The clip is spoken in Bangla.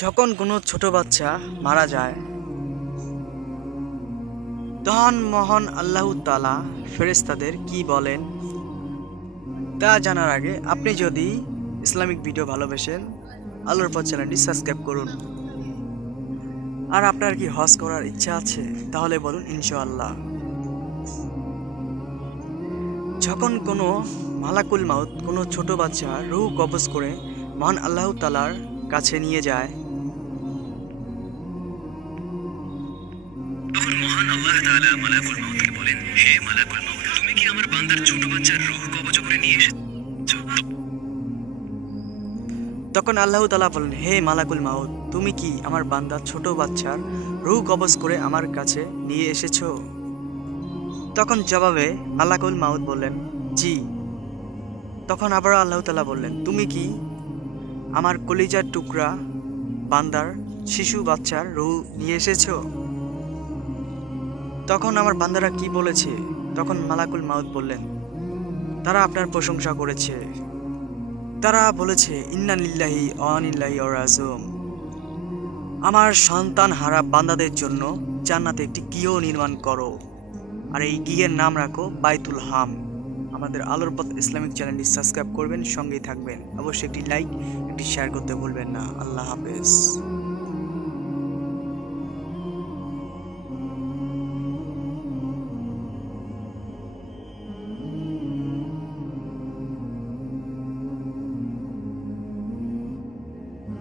যখন কোনো ছোট বাচ্চা মারা যায় তখন মহান আল্লাহ তাআলা ফেরেশতাদের কি বলেন তা জানার আগে আপনি যদি ইসলামিক ভিডিও ভালোবাসেন আল্লাহর পথ চ্যানেলটি সাবস্ক্রাইব করুন। আর আপনার কি হজ করার ইচ্ছা আছে তাহলে বলুন ইনশাআল্লাহ। যখন কোনো মালাকুল মাউত কোনো ছোট বাচ্চা রূহ কবজ করে মহান আল্লাহ তাআলার কাছে নিয়ে যায়, তখন মহান আল্লাহ তাআলা মালাকুল মাউতকে বলেন, হে মালাকুল মাউত, তুমি কি আমার বান্দার ছোট বাচ্চার রূহ কবজ করে নিয়ে এসেছো? তখন আল্লাহ তাআলা বলেন, হে মালাকুল মাউত, তুমি কি আমার বান্দার ছোট বাচ্চার রূহ কবজ করে আমার কাছে নিয়ে এসেছো? তখন জবাবে মালাকুল মাউত বললেন, জি। তখন আবার আল্লাহ তাআলা বললেন, তুমি কি আমার কলিজার টুকরা বান্দার শিশু বাচ্চার রূহ নিয়ে এসেছো? তখন আমার বান্দারা কি বলেছে? তখন মালাকুল মাউত বললেন, তারা আপনার প্রশংসা করেছে। তারা বলেছে, ইন্না লিল্লাহি ওয়া ইন্না ইলাইহি রাজিউন। আমার সন্তান হারা বান্দাদের জন্য জান্নাতে একটি গৃহ নির্মাণ করো, আর এই গৃহের নাম রাখো বাইতুল হাম। আমাদের আলোর পথ ইসলামিক চ্যানেলটি সাবস্ক্রাইব করবেন, সঙ্গেই থাকবেন। অবশ্যই একটি লাইক, একটি শেয়ার করতে ভুলবেন না। আল্লাহ হাফেজ।